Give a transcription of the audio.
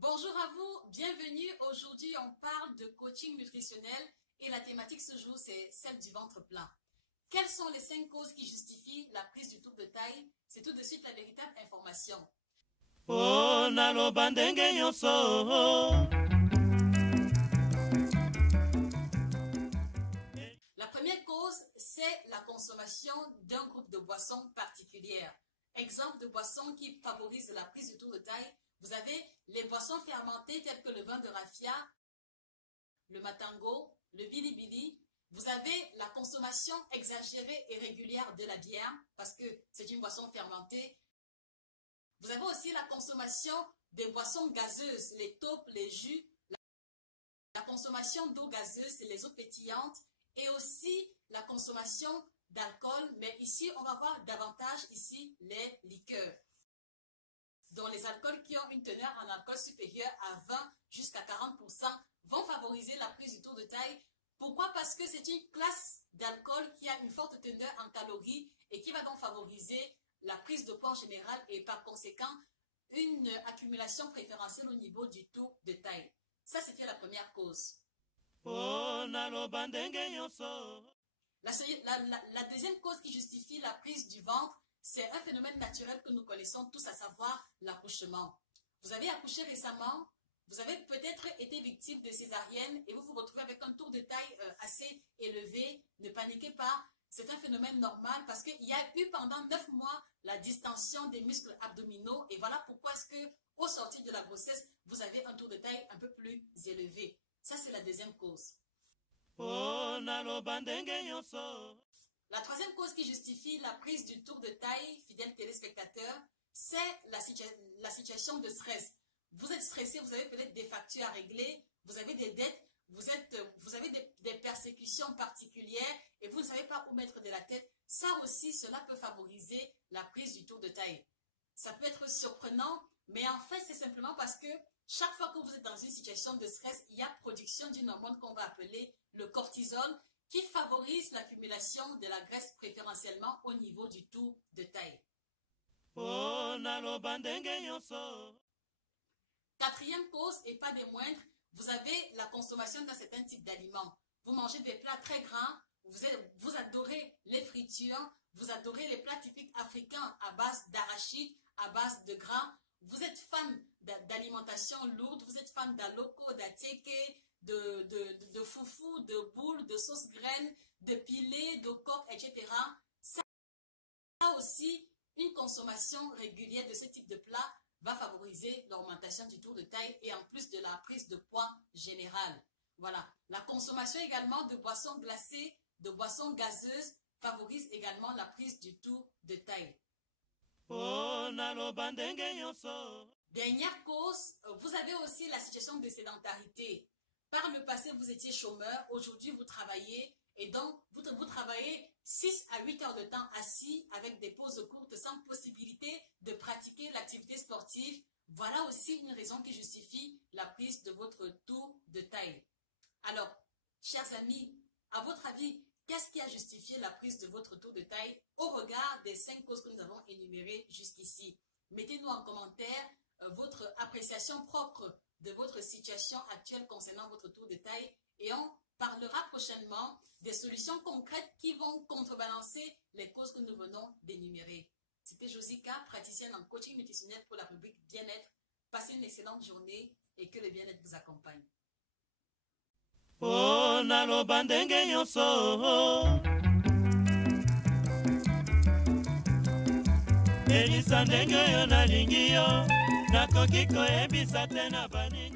Bonjour à vous, bienvenue. Aujourd'hui, on parle de coaching nutritionnel et la thématique ce jour, c'est celle du ventre plein. Quelles sont les 5 causes qui justifient la prise du tour de taille? C'est tout de suite la véritable information. Oh, naloba ndenge nyonso. La première cause, c'est la consommation d'un groupe de boissons particulières. Exemple de boissons qui favorisent la prise du tour de taille. Vous avez les boissons fermentées telles que le vin de raffia, le matango, le bilibili. Vous avez la consommation exagérée et régulière de la bière parce que c'est une boisson fermentée. Vous avez aussi la consommation des boissons gazeuses, les taupes, les jus, la consommation d'eau gazeuse, les eaux pétillantes et aussi la consommation d'alcool. Mais ici, on va voir davantage ici les liqueurs. Donc, les alcools qui ont une teneur en alcool supérieure à 20 jusqu'à 40% vont favoriser la prise du tour de taille. Pourquoi? Parce que c'est une classe d'alcool qui a une forte teneur en calories et qui va donc favoriser la prise de poids en général et par conséquent une accumulation préférentielle au niveau du tour de taille. Ça, c'était la première cause. Oh, naloba ndenge nyonso. La deuxième cause qui justifie la prise du ventre, c'est un phénomène naturel que nous connaissons tous, à savoir l'accouchement. Vous avez accouché récemment, vous avez peut-être été victime de césarienne et vous vous retrouvez avec un tour de taille assez élevé. Ne paniquez pas, c'est un phénomène normal parce qu'il y a eu pendant 9 mois la distension des muscles abdominaux et voilà pourquoi est-ce que au sortir de la grossesse, vous avez un tour de taille un peu plus élevé. Ça, c'est la deuxième cause. Oh, naloba ndenge nyonso. La troisième cause qui justifie la prise du tour de taille, fidèles téléspectateurs, c'est la situation de stress. Vous êtes stressé, vous avez peut-être des factures à régler, vous avez des dettes, vous avez des persécutions particulières et vous ne savez pas où mettre de la tête. Ça aussi, cela peut favoriser la prise du tour de taille. Ça peut être surprenant, mais en fait, c'est simplement parce que chaque fois que vous êtes dans une situation de stress, il y a production d'une hormone qu'on va appeler le cortisol, qui favorise l'accumulation de la graisse préférentiellement au niveau du tour de taille. Oh, naloba ndenge nyonso. Quatrième cause, et pas des moindres, vous avez la consommation d'un certain type d'aliments. Vous mangez des plats très gras, vous adorez les fritures, vous adorez les plats typiques africains à base d'arachide, à base de gras. Vous êtes fan d'alimentation lourde, vous êtes fan d'aloko, d'attiéké, de foufou, de boules, de sauce graine, de pilé, de coque, etc. Ça aussi, une consommation régulière de ce type de plat va favoriser l'augmentation du tour de taille et en plus de la prise de poids générale. Voilà. La consommation également de boissons glacées, de boissons gazeuses favorise également la prise du tour de taille. Oh, naloba ndenge nyonso. Dernière cause, vous avez aussi la situation de sédentarité. Par le passé, vous étiez chômeur, aujourd'hui vous travaillez et donc vous travaillez 6 à 8 heures de temps assis avec des pauses courtes sans possibilité de pratiquer l'activité sportive. Voilà aussi une raison qui justifie la prise de votre tour de taille. Alors, chers amis, à votre avis, qu'est-ce qui a justifié la prise de votre tour de taille au regard des 5 causes que nous avons énumérées jusqu'ici? Mettez-nous en commentaire votre appréciation propre de votre situation actuelle concernant votre tour de taille et on parlera prochainement des solutions concrètes qui vont contrebalancer les causes que nous venons d'énumérer. C'était Josica, praticienne en coaching nutritionnel pour la rubrique bien-être. Passez une excellente journée et que le bien-être vous accompagne. Oh, naloba ndenge nyonso. Elisa ndenge yo nalingi yo, nakoki koyebisa te na bani.